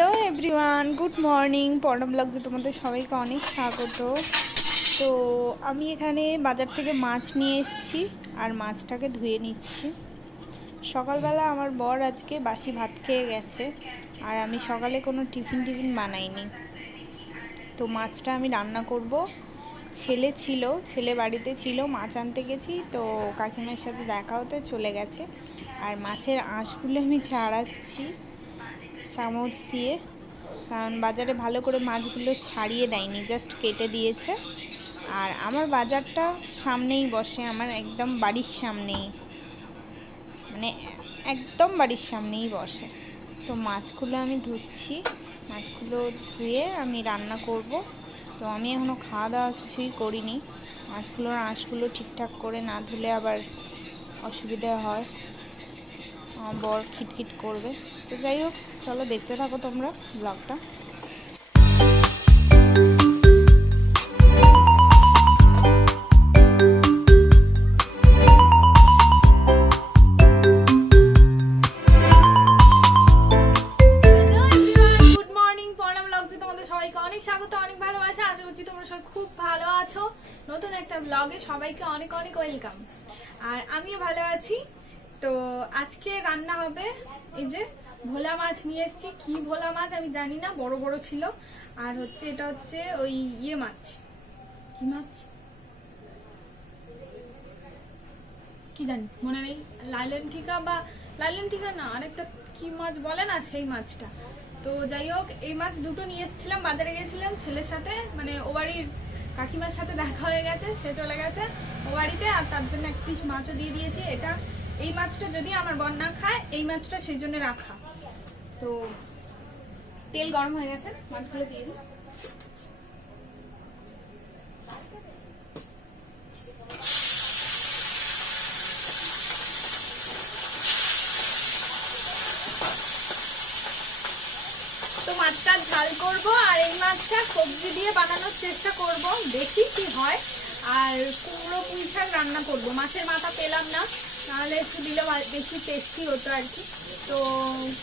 Hello everyone, good morning. Parna ব্লগে তোমাদের সবাইকে অনেক স্বাগত। তো আমি এখানে বাজার থেকে মাছ নিয়ে এসেছি আর মাছটাকে ধুয়ে নিচ্ছি। সকালবেলা আমার বর আজকে বাসি ভাত খেয়ে গেছে আর আমি সকালে কোনো টিফিন বানাইনি। তো মাছটা আমি রান্না করব। ছেলে বাড়িতে ছিল, মাছ আনতে গেছি, তো কাকিমার সাথে দেখা হতে চলে গেছে। আর মাছের আঁশগুলো আমি ছাড়াচ্ছি চামচ দিয়ে, কারণ বাজারে ভালো করে মাছগুলো ছাড়িয়ে দেয়নি, জাস্ট কেটে দিয়েছে। আর আমার বাজারটা সামনেই বসে, আমার একদম বাড়ির সামনেই, মানে একদম বাড়ির সামনেই বসে। তো মাছগুলো আমি ধুচ্ছি, মাছগুলো ধুয়ে আমি রান্না করব। তো আমি এখনও খাওয়া দাওয়া কিছুই করিনি। মাছগুলোর আঁশগুলো ঠিকঠাক করে না ধুলে আবার অসুবিধা হয়, আমার বর খিটখিট করবে। তো যাই হোক, চলো দেখতে থাকো তোমরা ব্লগটা। খুব ভালো আছো। নতুন একটা ব্লগে সবাইকে অনেক অনেক ওয়েলকাম। আর আমিও ভালো আছি। তো আজকে রান্না হবে, এই যে ভোলা মাছ নিয়ে এসেছি। কি ভোলা মাছ আমি জানি না, বড় বড় ছিল। আর হচ্ছে এটা হচ্ছে ওই মাছ, কি মাছ কি জানি মনে নেই, লাইলেন্টিকা না, আরেকটা কি মাছ বলে না, সেই মাছটা। তো যাই হোক, এই মাছ দুটো নিয়ে এসেছিলাম, বাজারে গেছিলাম ছেলের সাথে, মানে ও বাড়ির কাকিমার সাথে দেখা হয়ে গেছে, সে চলে গেছে ও বাড়িতে, আর তার জন্য এক পিস মাছও দিয়ে দিয়েছি। এই মাছটা যদি আমার বর না খায়, এই মাছটা সেই জন্য রাখা। তো তেল গরম হয়ে গেছে, মাছগুলো দিয়ে দিই। তো মাছটা ঝাল করব, আর এই মাছটা সবজি দিয়ে বানানোর চেষ্টা করব, দেখি কি হয়। আর কুমড়ো পুঁই শাক রান্না করব। মাছের মাথা পেলাম না, নাহলে একটু দিলে বেশি টেস্টি হতো আর কি। তো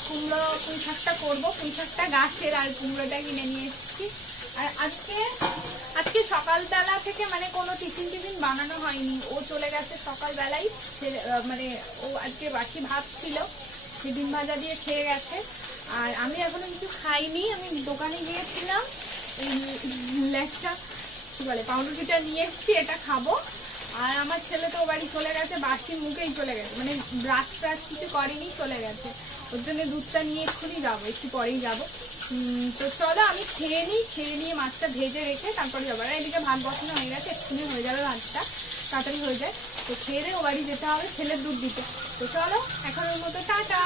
কুমড়ো পুঁই শাকটা করবো। পুঁই শাকটা গাছের, আর কুমড়োটা কিনে নিয়ে এসেছি। আর আজকে সকালবেলা থেকে মানে কোনো টিফিন বানানো হয়নি, ও চলে গেছে সকালবেলাই। মানে ও আজকে বাসি ভাত ছিল, সে ডিম ভাজা দিয়ে খেয়ে গেছে। আর আমি এখনো কিছু খাইনি, আমি দোকানে গিয়েছিলাম, এই ল্যাচটা কি বলে পাউরুটিটা নিয়ে এসেছি, এটা খাবো। আর আমার ছেলে তো বাড়ি চলে গেছে, বাসি মুখেই চলে গেছে, মানে ব্রাশ ট্রাশ কিছু করেনি, চলে গেছে। ওর জন্য দুধটা নিয়ে এক্ষুনি যাবো, একটু পরেই যাবো। তো চলো আমি খেয়ে নিয়ে মাছটা ভেজে রেখে তারপরে যাবো। আর এদিকে ভাত বসানো হয়ে গেছে, এক্ষুনি হয়ে যাবে, ভাতটা তাড়াতাড়ি হয়ে যায়। তো খেয়ে দিয়ে ও বাড়ি যেতে হবে ছেলের দুধ দিতে। তো চলো এখনের মতো টাটা,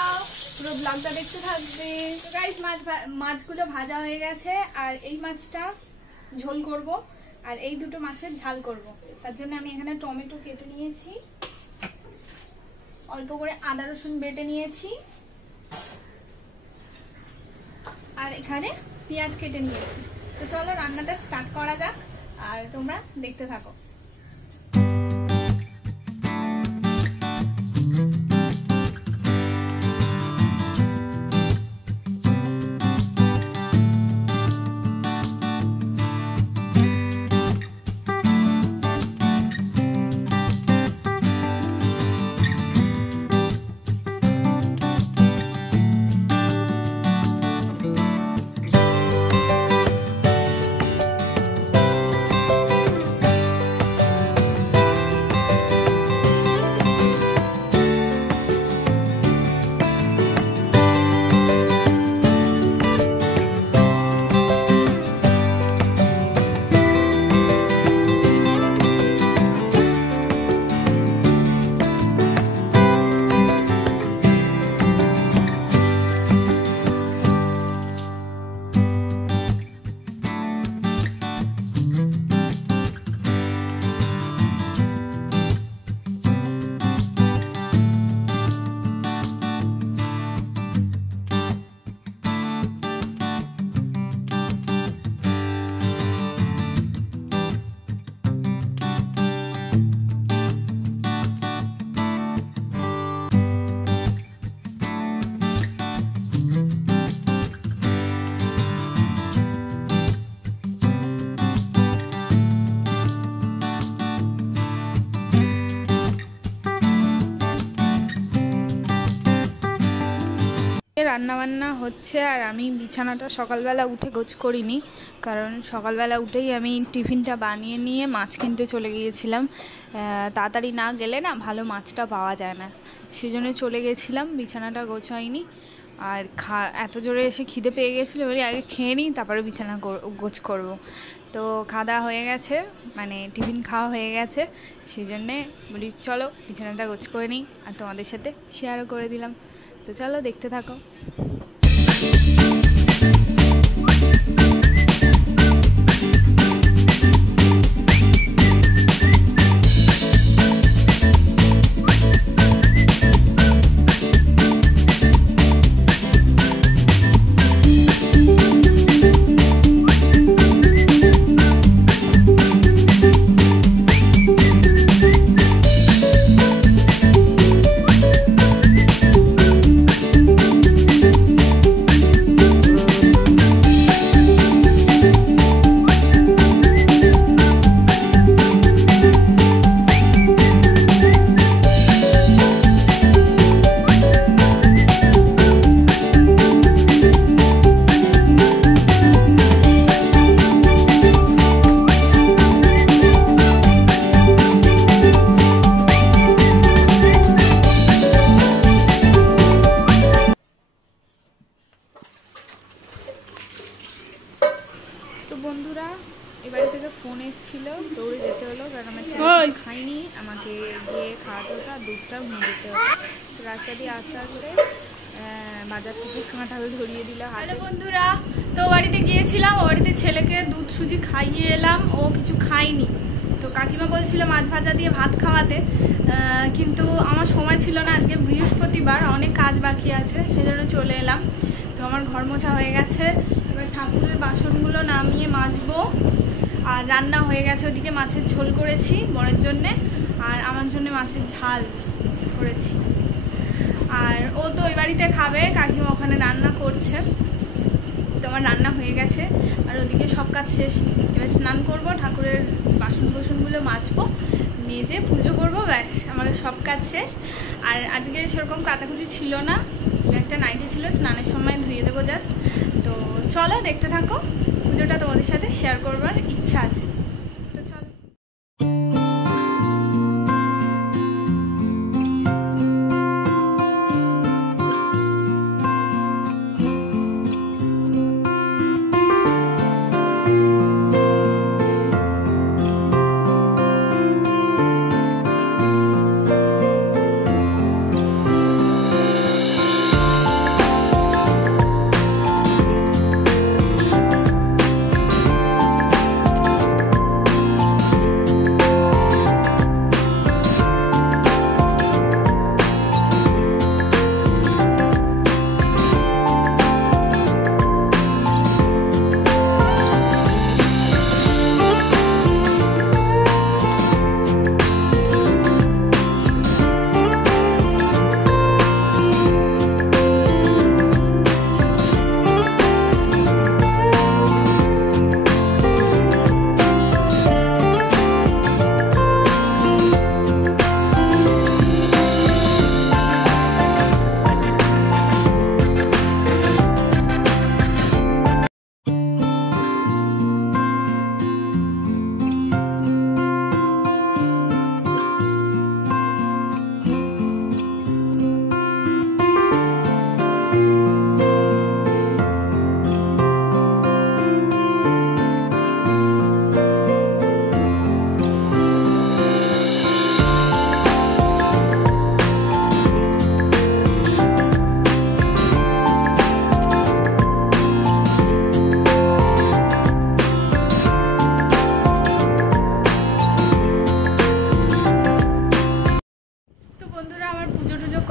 পুরো ব্লগটা দেখতে থাকবে। তো গাইস, মাছগুলো ভাজা হয়ে গেছে, আর এই মাছটা ঝোল করব, আর এই দুটো মাছের ঝাল করব। তার জন্য আমি এখানে টমেটো কেটে নিয়েছি, অল্প করে আদা রসুন বেটে নিয়েছি, আর এখানে পেঁয়াজ কেটে নিয়েছি। তো চলো রান্নাটা স্টার্ট করা যাক, আর তোমরা দেখতে থাকো। হচ্ছে, আর আমি বিছানাটা সকালবেলা উঠে গোছ করিনি, কারণ সকালবেলা উঠেই আমি টিফিনটা বানিয়ে নিয়ে মাছ কিনতে চলে গিয়েছিলাম। তাড়াতাড়ি না গেলে না ভালো মাছটা পাওয়া যায় না, সেই জন্য চলে গেছিলাম, বিছানাটা গোছাইনি। আর এত জোরে এসে খিদে পেয়ে গেছিলো, বলি আগে খেয়ে নিই তারপরে বিছানা গোছ করবো। তো খাওয়া দাওয়া হয়ে গেছে, মানে টিফিন খাওয়া হয়ে গেছে, সেই জন্যে বলি চলো বিছানাটা গোছ করে নিই, আর তোমাদের সাথে শেয়ারও করে দিলাম। তো চলো দেখতে থাকো। তো বন্ধুরা, এবারে থেকে ফোন এসেছিল, দৌড়ে যেতে হলো, কারণ আমার ছেলে কিছু খাইনি, আমাকে গিয়ে খাওয়াতে হতো আর দুধটাও নিয়ে যেতে হতো। তো রাস্তা দিয়ে আস্তে আস্তে বাজার থেকে কাঁঠাল ধরিয়ে দিল হাতে। বন্ধুরা, তো বাড়িতে গিয়েছিলাম, ও বাড়িতে ছেলেকে দুধ সুজি খাইয়ে এলাম, ও কিছু খায়নি। তো কাকিমা বলছিল মাছ ভাজা দিয়ে ভাত খাওয়াতে, কিন্তু আমার সময় ছিল না, আজকে বৃহস্পতিবার, অনেক কাজ বাকি আছে, সেই জন্য চলে এলাম। তো আমার ঘর মোছা হয়ে গেছে, এবার ঠাকুরের বাসনগুলো নামিয়ে মাজবো। আর রান্না হয়ে গেছে, ওদিকে মাছের ঝোল করেছি বরের জন্যে, আর আমার জন্য মাছের ঝাল করেছি। আর ও তো ওই বাড়িতে খাবে, কাকিমা ওখানে রান্না করছে। তো আমার রান্না হয়ে গেছে, আর ওদিকে সব কাজ শেষ। এবার স্নান করব, ঠাকুরের বাসনগুলো মাজবো, মেজে পুজো করবো, ব্যাস আমার সব কাজ শেষ। আর আজকে সেরকম কাচাকুচি ছিল না, একটা নাইটি ছিল, স্নানের সময় ধুয়ে দেবো জাস্ট। তো চলো দেখতে থাকো, পুজোটা তোমাদের সাথে শেয়ার করবার ইচ্ছা আছে। তো চলো।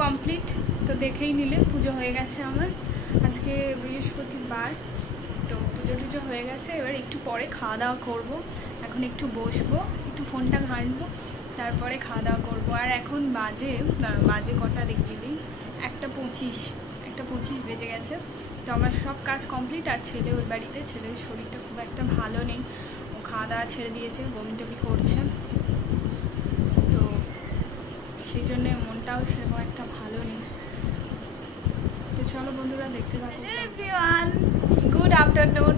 কমপ্লিট। তো দেখেই নিলে পুজো হয়ে গেছে আমার, আজকে বৃহস্পতিবার। তো পুজো টুজো হয়ে গেছে, এবার একটু পরে খাওয়া দাওয়া করবো। এখন একটু বসবো, একটু ফোনটা ঘাঁটবো, তারপরে খাওয়া দাওয়া করবো। আর এখন বাজে কটা দেখিয়ে দিই, 1:25 বেজে গেছে। তো আমার সব কাজ কমপ্লিট। আর ছেলে ওই বাড়িতে, ছেলের শরীরটা খুব একটা ভালো নেই, ও খাওয়া দাওয়া ছেড়ে দিয়েছে, বমি টমি করছে, তো সেই জন্যে মনটাও সেরকম একটা ভালো নেই। তো চলো বন্ধুরা দেখতে থাকো। Everyone, good afternoon.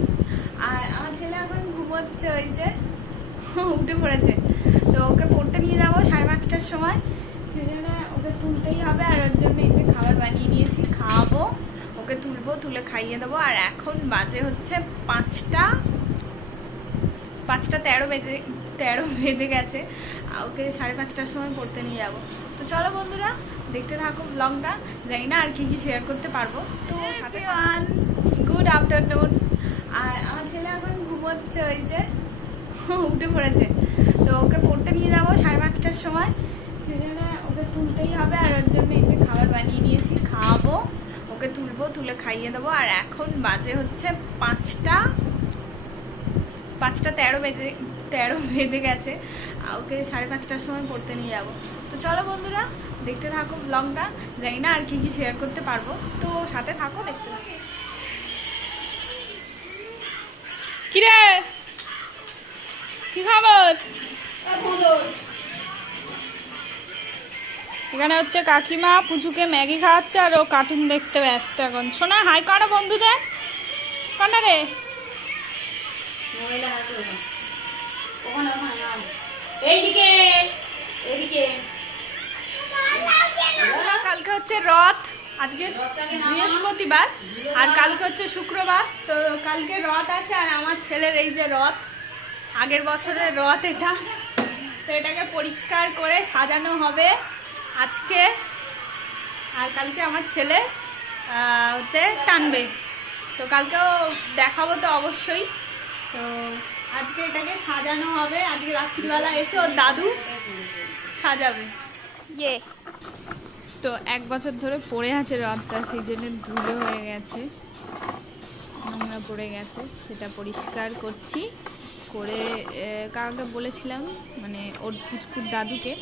আর আমার ছেলে এখন ঘুমোচ্ছে, ওই যে উঠে পড়েছে। তো ওকে পড়তে নিয়ে যাবো 5:30টার সময়, সেজন্য ওকে তুলতেই হবে। আর ওর জন্য এই যে খাবার বানিয়ে নিয়েছি, খাওয়াবো, ওকে তুলবো, তুলে খাইয়ে দেবো। আর এখন বাজে হচ্ছে 5:13 বেজে গেছে। ওকে 5:30টার সময় পড়তে নিয়ে যাবো। তো চলো বন্ধুরা দেখতে থাকো ব্লগটা, জানি না আর কি শেয়ার করতে পারবো। তো এভরিওয়ান, গুড আফটারনুন। আর আমার ছেলে এখন ঘুমোচ্ছে, ওই যে উঠে পড়েছে। তো ওকে পড়তে নিয়ে যাবো 5:30টার সময়, সেজন্য ওকে তুলতেই হবে। আর ওর জন্য এই যে খাবার বানিয়ে নিয়েছি, খাওয়াবো, ওকে তুলবো, তুলে খাইয়ে দেবো। আর এখন বাজে হচ্ছে 5:13 বেজে গেছে। ওকে 5:30টার সময় পড়তে নিয়ে যাবো। তো চলো বন্ধুরা দেখতে থাকো ব্লগটা, জানি না আর কি শেয়ার করতে পারবো। তো সাথে থাকো, দেখতে থাকো। কিরে, কি খবর? এখানে হচ্ছে কাকিমা পুচুকে ম্যাগি খাওয়াচ্ছে, আর ও কার্টুন দেখতে ব্যস্ত এখন। শোনা, হাই করো বন্ধুদের। কনা রে, কালকে হচ্ছে রথ, আজকে বৃহস্পতিবার আর কালকে হচ্ছে শুক্রবার। তো কালকে রথ আছে, আর আমার ছেলের এই যে রথ, আগের বছরের রথ এটা। তো এটাকে পরিষ্কার করে সাজানো হবে আজকে। আর কালকে আমার ছেলে হচ্ছে টানবে, তো কালকেও দেখাবো তো অবশ্যই। তো আজকে এটাকে সাজানো হবে, আজকে রাত্রিবেলা এসে ওর দাদু সাজাবে। ইয়ে, তো 1 বছর ধরে পড়ে আছে রথটা, সেই জন্য ধুলো হয়ে গেছে, নোংরা পড়ে গেছে, সেটা পরিষ্কার করছি। করে কাকাকে বলেছিলাম, মানে ওর পুচকুর দাদুকে,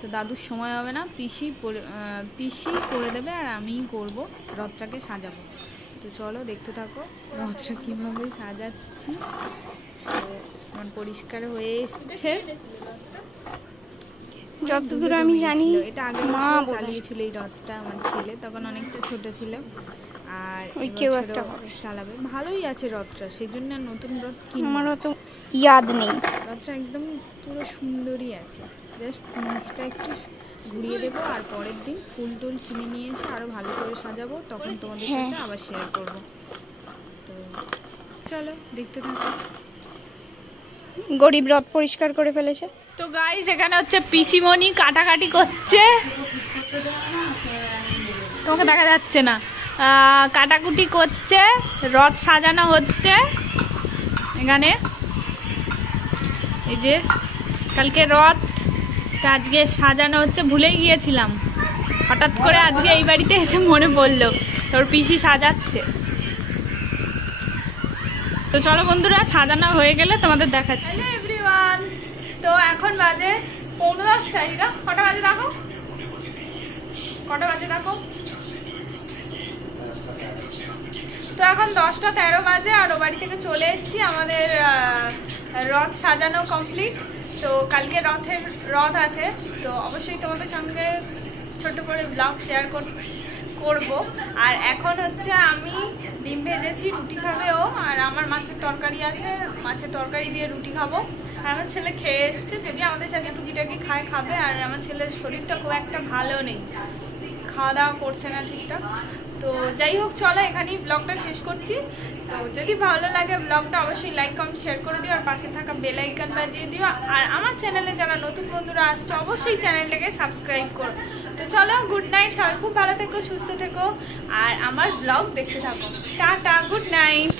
তো দাদুর সময় হবে না, পিসি করে দেবে আর আমিই করব, রথটাকে সাজাবো। তো চলো দেখতে থাকো রথটা কীভাবে সাজাচ্ছি। তো আমার পরিষ্কার হয়ে এসছে যতদূর আমি জানি। এটা আগে চালিয়েছিল এই রথটা আমার ছেলে, তখন অনেকটা ছোট ছিল। আর চালাবে, ভালোই আছে রথটা, সেই জন্য নতুন রথ কিনবো, তো ইয়াদ নেই। রথটা একদম পুরো সুন্দরই আছে, জাস্ট নিচটা একটু ঘুরিয়ে দেবো। আর পরের দিন ফুল টুল কিনে নিয়ে এসে আরো ভালো করে সাজাবো, তখন তোমাদের সাথে আবার শেয়ার করবো। তো চলো দেখতে থাকো। গরিব রথ পরিষ্কার করে ফেলেছে। তো গাইস, এখানে হচ্ছে পিসিমণি কাটাকাটি করছে, তোমাকে দেখা যাচ্ছে না, কাটাকুটি করছে, রথ সাজানো হচ্ছে এখানে। এই যে কালকে রথ, আজকে সাজানো হচ্ছে, ভুলেই গিয়েছিলাম, হঠাৎ করে আজকে এই বাড়িতে এসে মনে পড়লো, তোর পিসি সাজাচ্ছে। তো চলো বন্ধুরা, সাজানো হয়ে গেলে তোমাদের দেখাচ্ছি। এভরিওয়ান, তো এখন বাজে 9:45। কটা বাজে রাখো, কটা বাজে রাখো। তো এখন 10:13 বাজে, আর ও বাড়ি থেকে চলে এসেছি। আমাদের রথ সাজানো কমপ্লিট। তো কালকে রথ আছে, তো অবশ্যই তোমাদের সঙ্গে ছোট করে ব্লগ শেয়ার করব। আর এখন হচ্ছে আমি ডিম ভেজেছি, রুটি খাবে ও, আর আমার মাছের তরকারি আছে, মাছের তরকারি দিয়ে রুটি খাবো। আর আমার ছেলে খেয়ে এসছে, যদি আমাদের সাথে টুকিটাকি খাবে। আর আমার ছেলের শরীরটা খুব একটা ভালো নেই, খাওয়া দাওয়া করছে না ঠিকঠাক। তো যাই হোক, চলো এখানেই ব্লগটা শেষ করছি। তো যদি ভালো লাগে ব্লগটা অবশ্যই লাইক কমেন্ট শেয়ার করে দিও, আর পাশে থাকা বেল আইকন বাজিয়ে দিও। আর আমার চ্যানেলে যারা নতুন বন্ধুরা আসছে, অবশ্যই চ্যানেলটাকে সাবস্ক্রাইব করো। তো চলো, গুড নাইট, সবাই খুব ভালো থেকো, সুস্থ থেকো, আর আমার ব্লগ দেখতে থাকো। Tata, good night.